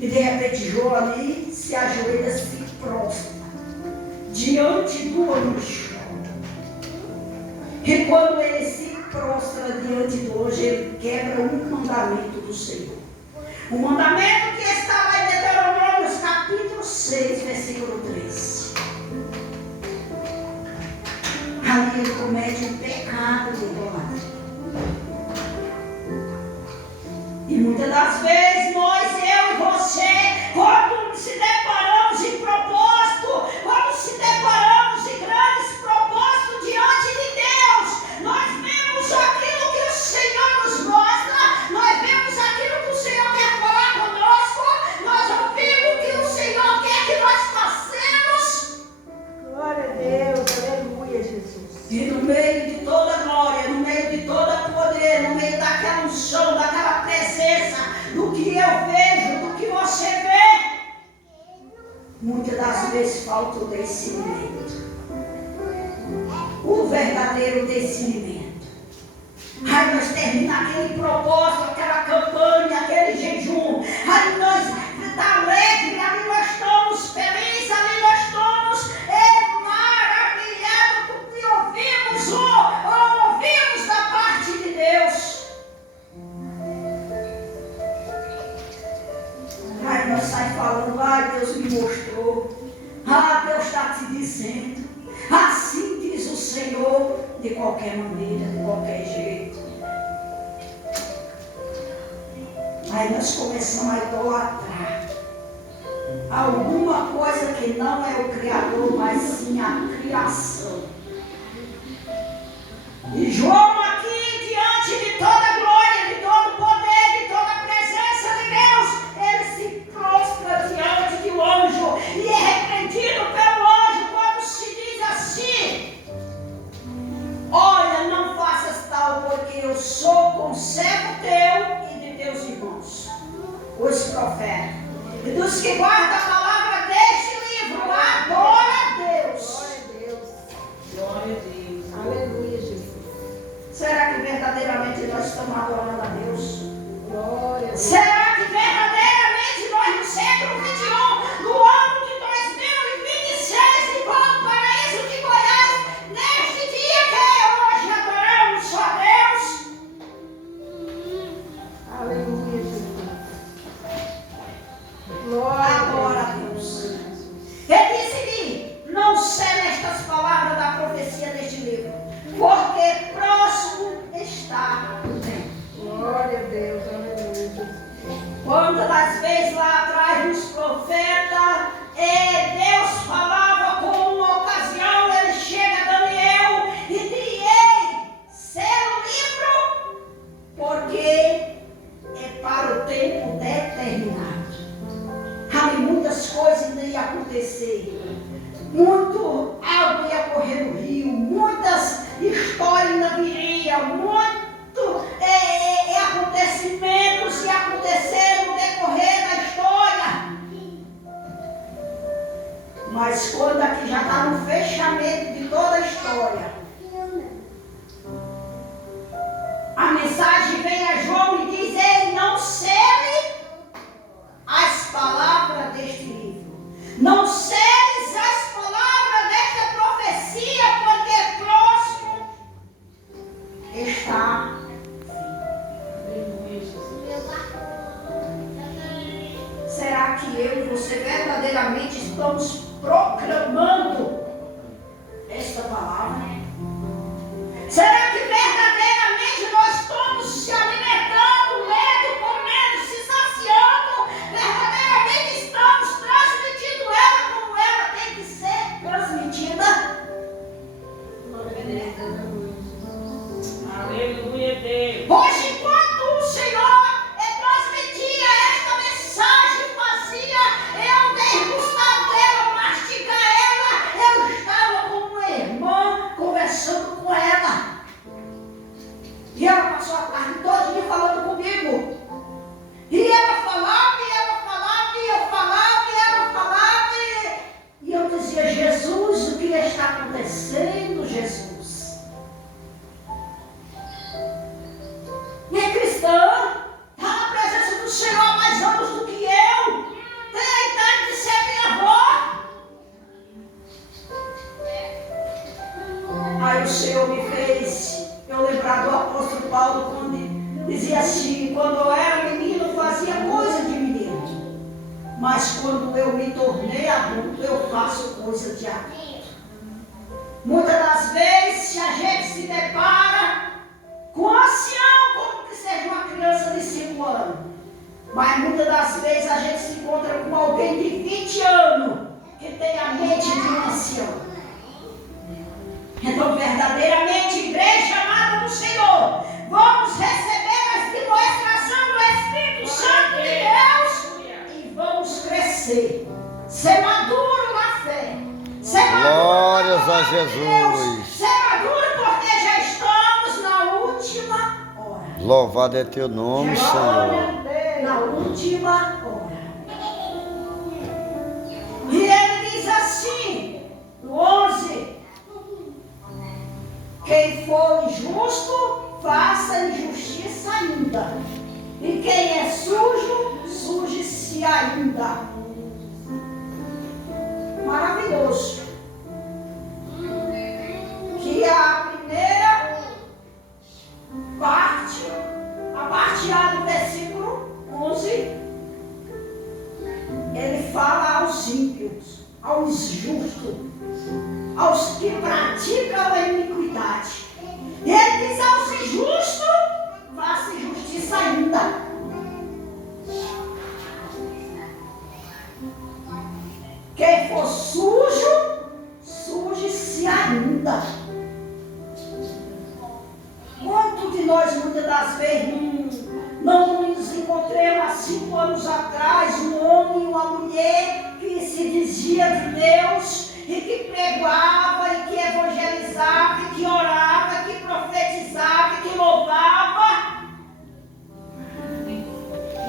E de repente Jó ali se ajoelha, se prostra diante do anjo. E quando ele se prostra diante do anjo, ele quebra um mandamento do Senhor. O mandamento que está lá em Deuteronômio, capítulo 6, versículo 13. Ali ele comete um pecado de idolatria. E muitas das vezes nós, eu e você, quando se deparamos em propósito, quando se deparamos em grandes propósitos diante de Deus, nós vemos aquilo que o Senhor nos mostra, nós vemos aquilo que o Senhor quer falar conosco, nós ouvimos o que o Senhor quer que nós façamos. Glória a Deus, aleluia, Jesus. E no meio de toda glória, no meio de toda poder, no meio daquela unção, daquela presença, do que eu vejo, do que você vê, muitas das vezes falta o discernimento. O verdadeiro discernimento. Aí nós terminamos aquele propósito, aquela campanha, aquele jejum. Aí nós estamos alegres, ali nós estamos felizes, ali nós estamos maravilhados com o que ouvimos ou ouvimos da parte de Deus. Aí nós saímos falando, Deus me mostrou, Deus está te dizendo, assim diz o Senhor, de qualquer maneira, de qualquer jeito. Aí nós começamos a idolatrar alguma coisa que não é o Criador, mas sim a criação. E João aqui, diante de toda a glória, de todo o poder, de toda a presença de Deus, ele se prostra diante de um anjo e é repreendido pelo anjo quando se diz assim: olha, não faças tal, porque eu sou conservo teu e de teus irmãos, os profetas, e dos que guardam a palavra deste livro. Adora a Deus. Glória a Deus. Glória a Deus. Aleluia, Jesus. Será que verdadeiramente nós estamos adorando a Deus? Glória a Deus. Será que verdadeiramente nós no século XXI, no ano de 2026, igual o paraíso de Goiás, neste dia que é hoje, adoramos só a Deus? Aleluia, Jesus. Glória Adora a Deus. Ele disse-lhe: não cele estas palavras da profecia deste livro, porque próximo está o tempo. Glória a Deus, aleluia, Jesus. Quantas das vezes lá atrás nos profetas, Deus falava com uma ocasião, ele chega a Daniel e diz: ei, sela o livro, porque é para o tempo determinado. Aí muitas coisas ainda iam acontecer, algo ia correr no rio, muitas histórias ainda viriam, acontecimentos iam acontecer no decorrer da história. Mas quando aqui já está no fechamento de toda a história, a mensagem vem a João e diz: ei, não cele as palavras deste livro, não celes as palavras desta profecia, porque próximo está. Aleluia, Jesus. Será que eu e você verdadeiramente estamos proclamando esta palavra? Será que verdadeiramente nós estamos se alimentando, lendo, comendo, se saciando? Verdadeiramente estamos transmitindo ela como ela tem que ser transmitida? Glória a Deus, aleluia, Jesus. Aleluia, Deus. Hoje, quando o Senhor transmitia esta mensagem, eu degustava ela, mastigar ela, eu estava como uma irmã, com Parece quando eu era menino eu fazia coisa de menino. Mas quando eu me tornei adulto, eu faço coisa de adulto. Muitas das vezes a gente se depara com um ancião, como que seja uma criança de 5 anos. Mas muitas das vezes a gente se encontra com alguém de 20 anos que tem a mente de um ancião. Então, verdadeiramente, igreja amada do Senhor, vamos receber a administração do Espírito Santo de Deus e vamos crescer, ser maduro na fé, ser Glórias maduro a Jesus. ser maduro porque já estamos na última hora. Louvado é teu nome, Senhor. Na última hora. E ele diz assim, no 11: quem for injusto, faça injustiça ainda. E quem é sujo, suje-se ainda. Maravilhoso. Que a primeira parte, a parte A do versículo 11, ele fala aos ímpios, aos justos, aos que praticam a iniquidade. Ele diz aos injustos, faça justiça ainda. Quem for sujo, suje-se ainda. Quanto de nós muitas das vezes não nos encontramos há 5 anos atrás, um homem e uma mulher que se dizia de Deus e que pregava e que evangelizava e que orava, que profetizava e que louvava.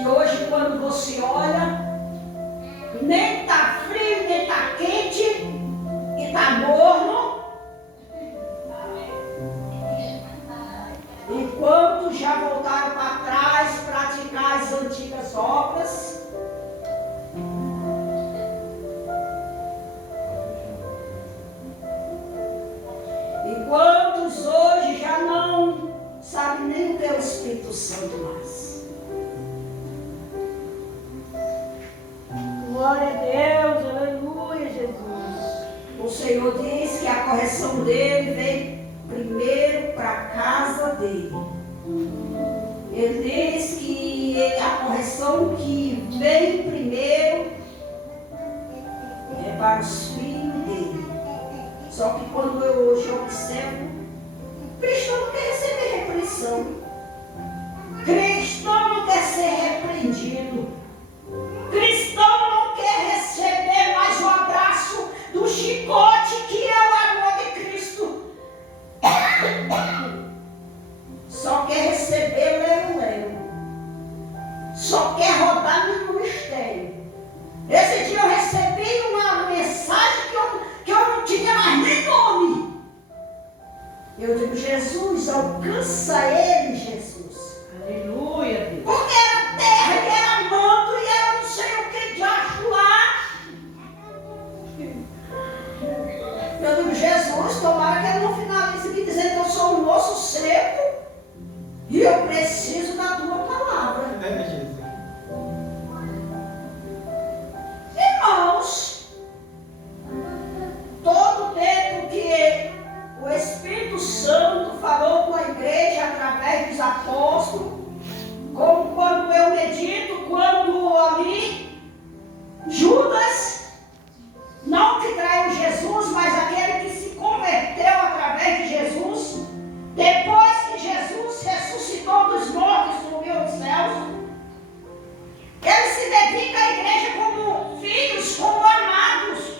E hoje quando você olha, nem está frio, nem está quente e está morno. Enquanto já voltaram para trás, praticar as antigas obras. E quantos hoje já não sabem nem o que é o Espírito Santo mais. Glória a Deus, aleluia, Jesus. O Senhor diz que a correção dele vem primeiro para a casa dele. Ele diz que a correção que vem primeiro é para os filhos dele. Só que quando eu hoje observo, cristão não quer receber repreensão. Cristão não quer ser repreendido. Cristão não quer receber mais o abraço do chicote que é o amor de Cristo. Só quer receber lero-lero. Só quer rodar no mistério. Esse dia eu recebi uma mensagem que eu não tinha mais nem nome. Eu digo, Jesus, alcança ele, Jesus. Aleluia, Deus. Porque era terra e era manto e era não sei o que de acho lá. Eu digo, Jesus, tomara que ele não finalize me dizendo que eu sou um moço seco e eu preciso da tua palavra. Irmãos, todo tempo que o Espírito Santo falou com a igreja através dos apóstolos, como quando eu medito, quando ali Judas, não que traiu Jesus, mas aquele que se converteu através de Jesus, depois que Jesus ressuscitou dos mortos e subiu aos céus, ele se dedica à igreja como filhos, como amados.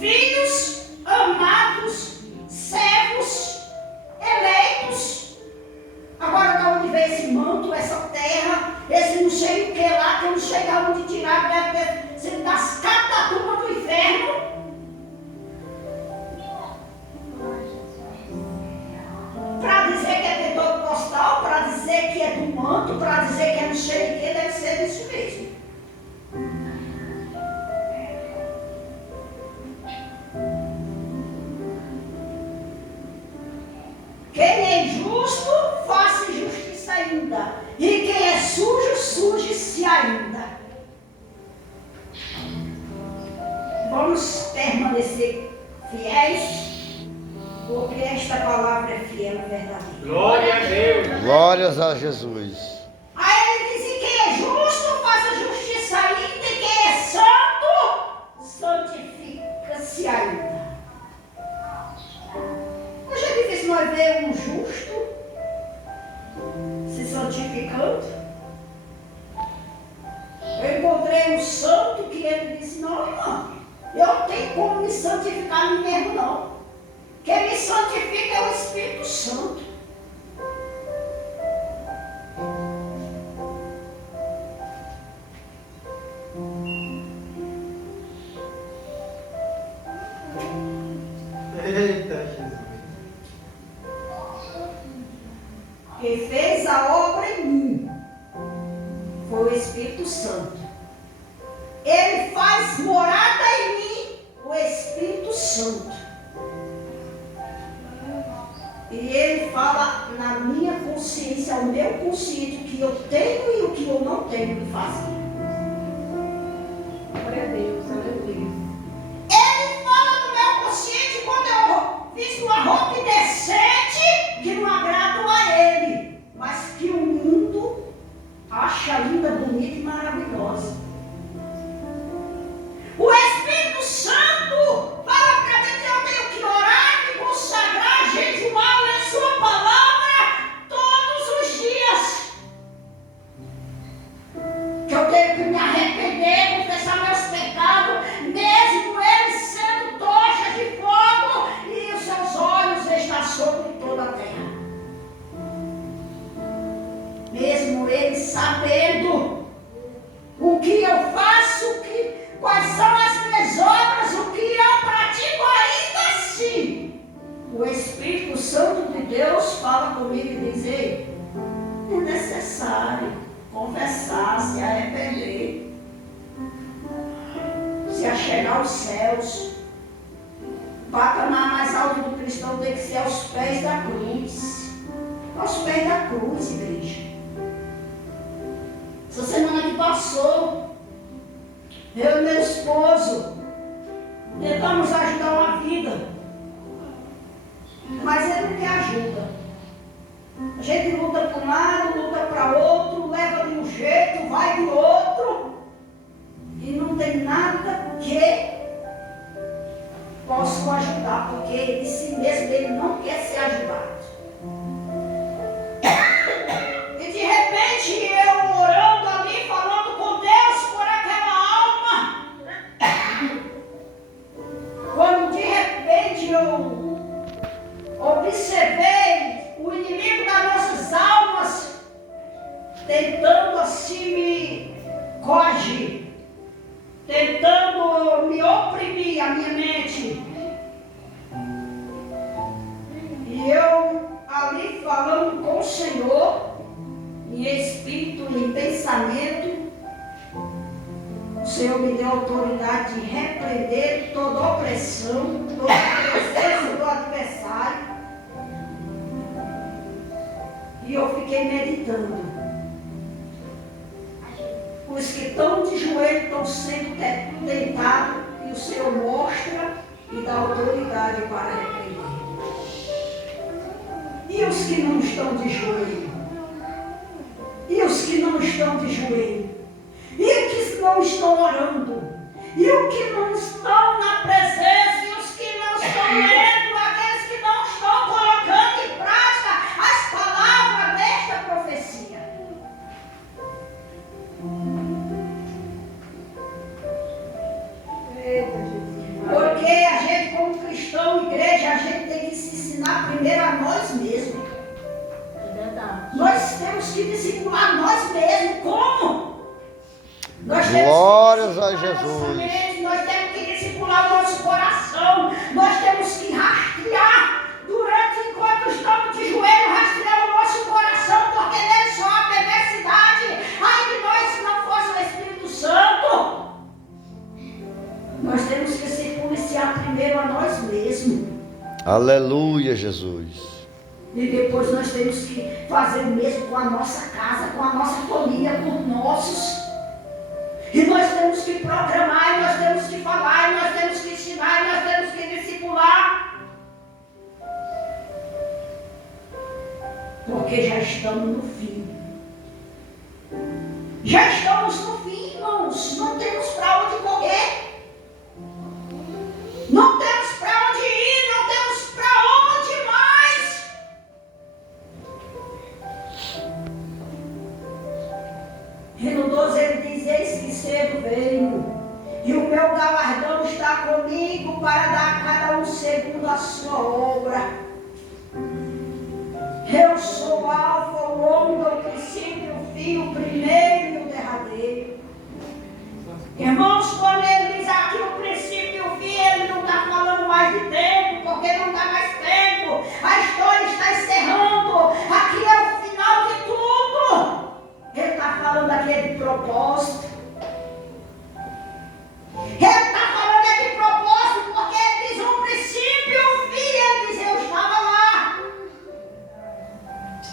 Filhos amados, servos, eleitos. Agora de onde vem esse manto, essa terra, esse não sei o que lá, que eu não sei aonde tirar, deve ter sido das catatumbas do inferno. Para dizer que é pentecostal, para dizer que é do manto, para dizer que é não sei o que, deve ser isso mesmo. Quem é injusto Glórias a Jesus. Aí ele diz: e quem é justo, faça justiça ainda, e quem é santo, santifica-se ainda. Hoje é difícil nós ver um justo se santificando. Eu encontrei um santo que ele disse: não, irmão, eu não tenho como me santificar a mim mesmo, não. Quem me santifica é o Espírito Santo. Eita, Jesus. Quem fez a obra em mim foi o Espírito Santo. Ele faz morada em mim, o Espírito Santo. E ele fala na minha consciência, ao meu consciente, o que eu tenho e o que eu não tenho que fazer. Glória a Deus, aleluia. Ele fala no meu consciente quando eu fiz uma roupa indecente que não agrada a ele, mas que o mundo acha linda, bonita e maravilhosa. O Espírito Santo fala para mim que eu tenho que orar, me consagrar, jejuar, ler sua palavra todos os dias. Que eu tenho que me arrepender, confessar meus pecados, mesmo eles sendo tochas de fogo e os seus olhos estão sobre toda a terra. Mesmo eles sabendo o que eu faço, quais são as minhas obras, o que eu pratico, ainda assim, o Espírito Santo de Deus fala comigo e diz: ei, é necessário confessar, se arrepender, se achegar aos céus. O patamar mais alto do cristão tem que ser aos pés da cruz. Aos pés da cruz, igreja. Essa semana que passou, eu e meu esposo tentamos ajudar uma vida, mas ele não quer ajuda. A gente luta para um lado, luta para outro, leva de um jeito, vai de outro, e não tem nada que possa ajudar, porque de si mesmo ele não quer ser ajudado. E de repente eu orando ali, falando com Deus por aquela alma, quando de repente eu observei o inimigo das nossas almas tentando assim me coagir, tentando me oprimir a minha mente. E eu ali falando com o Senhor, em espírito, em pensamento, o Senhor me deu autoridade de repreender toda opressão, toda presença do adversário. E eu fiquei meditando. Os que estão de joelho estão sendo tentados, e o Senhor mostra e dá autoridade para repreender. E os que não estão de joelho? E os que não estão de joelho? E os que não estão orando? E os que não estão na presença? E os que não estão lendo? Aqueles que não estão colocando em prática as palavras desta profecia? Eita, Jesus. Porque a gente, como cristão, igreja, a gente tem que se ensinar primeiro a nós mesmos. É verdade. Nós temos que discipular nós mesmos. Como? Nós temos Glórias que a discipular nossa Jesus. mente, nós temos que discipular o nosso coração, nós temos que rastrear enquanto estamos de joelho, rastrear o nosso coração, porque nele só há perversidade. Ai de nós se não fosse o Espírito Santo. Nós temos que se policiar primeiro a nós mesmos. Aleluia, Jesus. E depois nós temos que fazer o mesmo com a nossa casa, com a nossa família, com os nossos. E nós temos que programar, e nós temos que falar, e nós temos que ensinar, e nós temos que discipular. Porque já estamos no fim. Já estamos no fim, irmãos. Não temos para onde correr. Não temos para onde ir. Não temos para onde mais. E no 12 ele diz: eis que cedo venho, e o meu galardão está comigo para dar a cada um segundo a sua obra. Eu sou o alfa, o ômega, o princípio, o fim, o primeiro e o derradeiro. Irmãos, quando ele diz aqui o princípio e o fim, ele não está falando mais de tempo, porque não dá mais tempo. A história está encerrando. Aqui é o final de tudo. Ele está falando aqui de propósito. Ele está falando de propósito, porque ele diz um princípio e um fim. Ele diz: eu estava lá.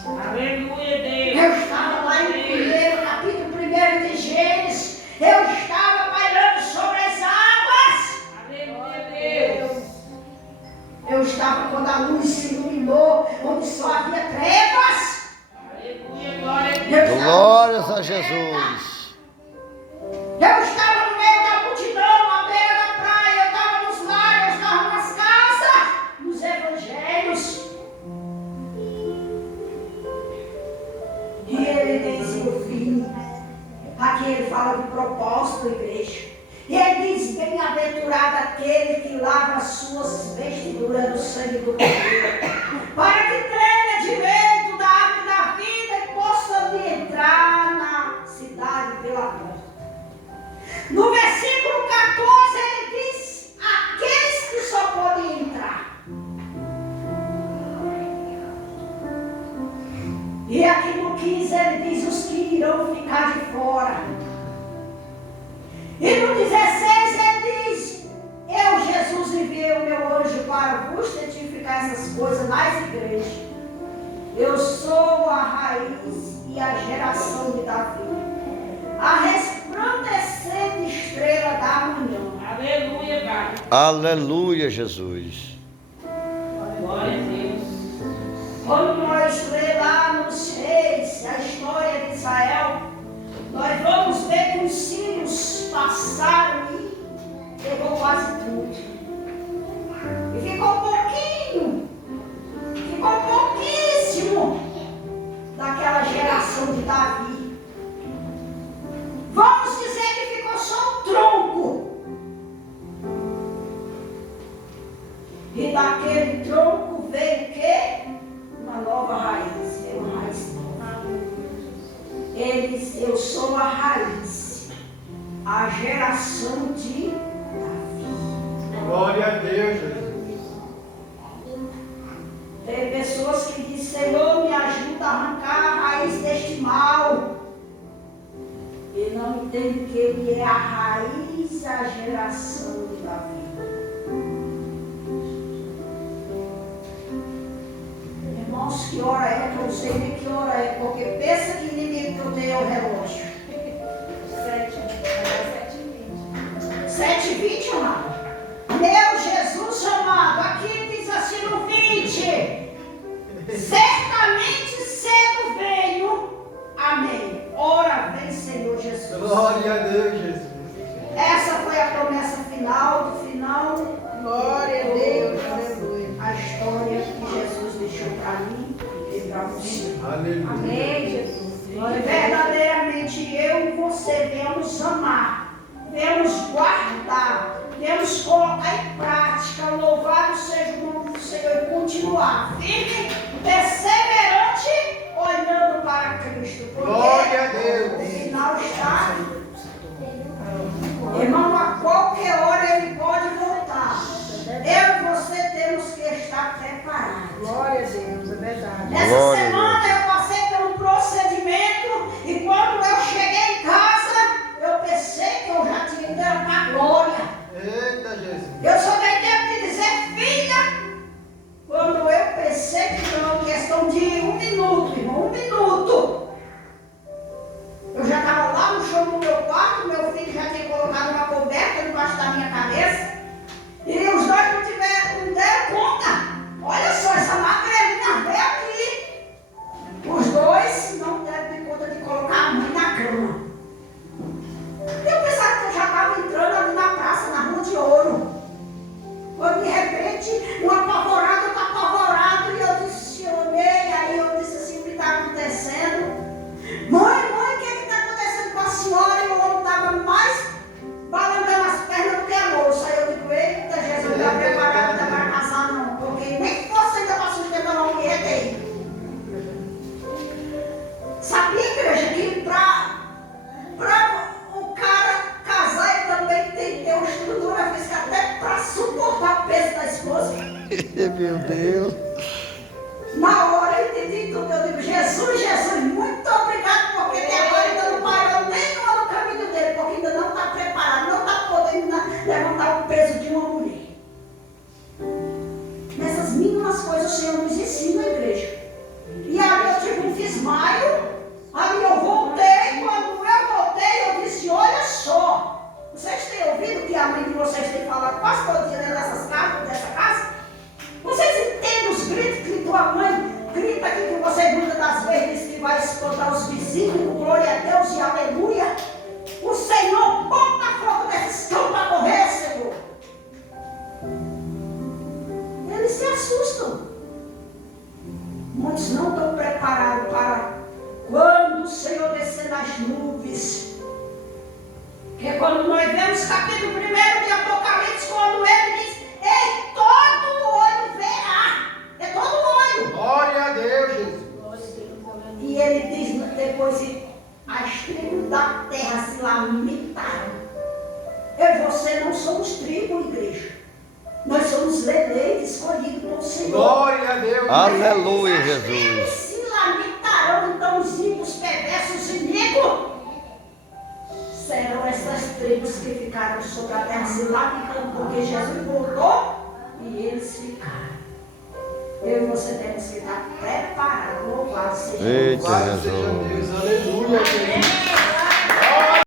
Aleluia, Deus. Eu estava lá no primeiro capítulo 1 de Gênesis. Eu estava pairando sobre as águas. Aleluia, Deus. Eu estava quando a luz se iluminou, onde só havia trevas. Aleluia, glória a Deus. Eu estava Glórias no a sol Jesus. Eu estava no meio da multidão, à beira da praia, eu estava nos lares, eu estava nas casas, nos evangelhos. E ele diz o fim. Aqui ele fala de propósito, igreja. E ele diz: bem-aventurado aquele que lava as suas vestiduras no sangue do Cordeiro, para que tenha direito da árvore da vida e possa entrar na cidade pela porta. No versículo 14 ele diz: aqueles que só podem entrar. E aqui no 15 ele diz: os que irão ficar de fora. E no 16 ele diz: eu, Jesus, enviei o meu anjo para vos testificar essas coisas nas igrejas. Eu sou a raiz e a geração de Davi, a resplandecente estrela da manhã. Aleluia, Pai. Aleluia, Jesus. Glória a Deus. Quando nós lemos lá nos Reis a história de Israel, nós vamos ver que os sírios passaram e pegou quase tudo. E ficou pouquíssimo daquela geração de Davi. Vamos dizer que ficou só um tronco. E daquele tronco veio o quê? Uma nova raiz, veio uma raiz nova. Ele diz: eu sou a raiz, a geração de Davi. Glória a Deus, Jesus. Tem pessoas que dizem: Senhor, me ajuda a arrancar a raiz deste mal. E não entende que ele é a raiz, a geração de Davi. Irmãos, que hora é? Que eu não sei nem que hora é, porque pensa que inimigo que eu tenho é o relógio. 7h20, amado. Meu Jesus amado, aqui diz assim no 20: certamente cedo venho, amém. Ora vem, Senhor Jesus. Glória a Deus, Jesus. Essa foi a promessa final do final. Glória a Deus, aleluia. A história que Jesus deixou para mim e para você. Aleluia. Amém, Jesus. Que verdadeiramente eu e você devemos amar, devemos guardar, devemos colocar em prática. Louvado seja o nome do Senhor e continuar firme, perseverante, olhando para Cristo. Porque Glória a Deus. o final está. Irmão, a qualquer hora ele pode voltar. Eu e você temos que estar preparados. Glória a Deus, é verdade. Essa Glória a semana eu passei por um procedimento e quando eu cheguei em casa, eu pensei que eu já tinha ido para a glória. Eita, Jesus. Eu só dei tempo de dizer: filha, quando eu pensei que foi uma questão de meu Deus. Na hora eu entendi tudo. Eu digo, Jesus, Jesus, muito obrigado, porque até agora ainda não parou nenhuma no caminho dele, porque ainda não está preparado, não está podendo levantar o peso de uma mulher. Nessas mínimas coisas o Senhor nos ensina a igreja. E aí eu tive um desmaio, aí eu voltei, quando eu voltei, eu disse, olha só, vocês têm ouvido que a mãe de vocês tem falado quase todo dia dentro dessa casa? Vocês entendem os gritos que tua mãe grita aqui, que você muitas das vezes diz que vai espantar os vizinhos, glória a Deus e aleluia. O Senhor bota fogo nesses cão para correr, Senhor. Eles se assustam. Muitos não estão preparados para quando o Senhor descer nas nuvens. Porque quando nós vemos capítulo 1 de Apocalipse, quando ele diz, ei, todo olho verá. É todo olho. Glória a Deus, Jesus. E ele diz depois, as tribos da terra se lamentaram. Eu e você não somos tribo, igreja. Nós somos eleitos, escolhidos pelo Senhor. Glória a Deus. Aleluia, As tribos Jesus. se lamentarão, então os ímpios, perversos e inimigos serão essas tribos que ficaram sobre a terra se lamentando, porque Jesus voltou e eles ficaram. Eu e você temos que estar preparados. Louvado seja Deus. Eita, Louvado seja Jesus. Deus. Aleluia, Jesus.